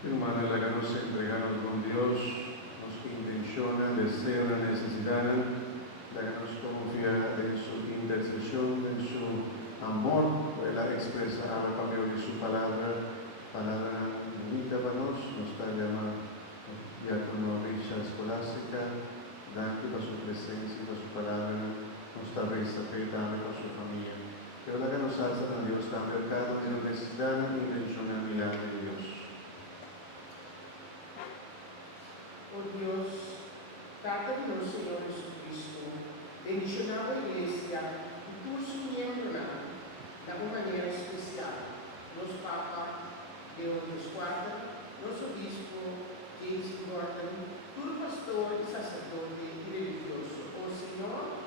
Hermana, la que nos entregaron con Dios, nos intenciona, desea, necesitará, la que nos confía en su intercesión, en su amor, la expresará por medio de su palabra bonita para nosotros, nos está llamando ya con una risa escolástica, dando para su presencia, para su palabra, nos está respetando para su familia. Pero la que nos hace a Dios está mercado de necesidad y intención milagro de Dios. Oh Dios, Padre de nuestro Señor Jesucristo, bendicionaba la Iglesia y por su miembro de una manera especial, los Papas León XIV, los obispos James Gordon, tu pastor y sacerdote y religioso, oh Señor,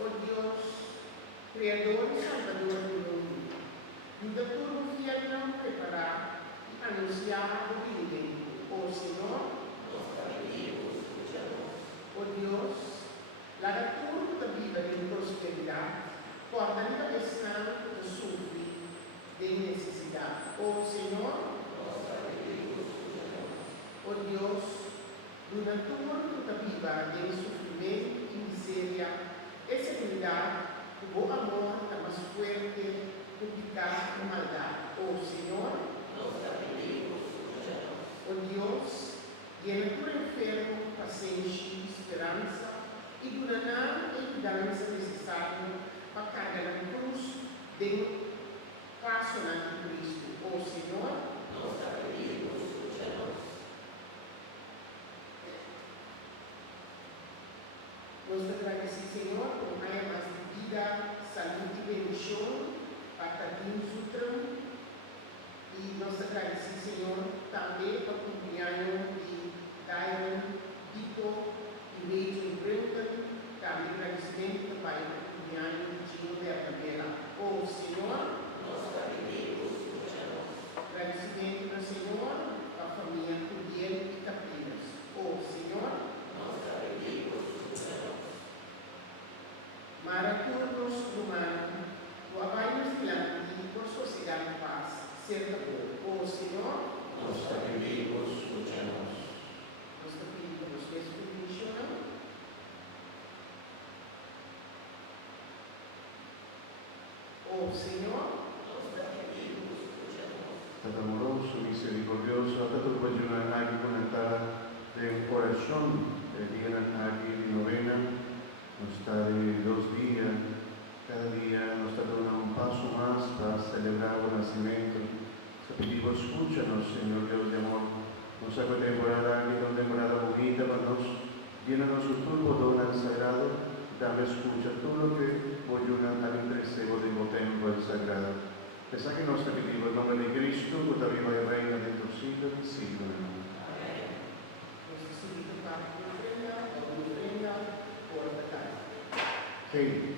oh Dios, Creador y Salvador del mundo, ayuda tu confianza a preparar y anunciar lo divino. Oh Señor, oh Dios, la natura viva en prosperidad, guarda la cabeza de sufrir de necesidad. Oh Señor, oh Dios, la natura viva de sufrimiento y miseria, esa unidad, tu buen amor es más fuerte que pecado y maldad. Oh Señor, oh Dios, llena tu enfermo, paciencia, esperanza y durará a evidencia necesaria para cargar la cruz de personal de Cristo. Oh Señor, nos agradecemos, Señor, por haya más de vida, salud y bendición para ti nosotros. Y nos agradecemos, Señor, también por el cumpleaños de Diane, Vito y Rachel Brenton. También agradecimiento para el cumpleaños de Gino de Arcabela. Oh Señor, agradecimiento, Señor, a la familia Juliel y Capriles. Oh Señor, maraturnos humanos, o abayos delante y por sociedad y paz, cerca por, oh Señor, Nos pedimos, escuchemos. nos pedimos que es bendición. Oh Señor, Tan amoroso, misericordioso, hasta tu ayuda aquí conectada de corazón, de día aquí de novena, nos está de 2 días, cada día nos está dando un paso más para celebrar el nacimiento. Te pedimos, escúchanos, Señor Dios de amor, nos haga temporada aquí, una temporada bonita para nosotros, llénanos su turbo don sagrado, dame escucha todo lo que voy a al intercebo del templo sagrado. Esa que nos pedimos en nombre de Cristo, que también va a reina de los siglos y siglos. amén. Nuestro Espíritu Padre, ofrenda, por pecado. Hey.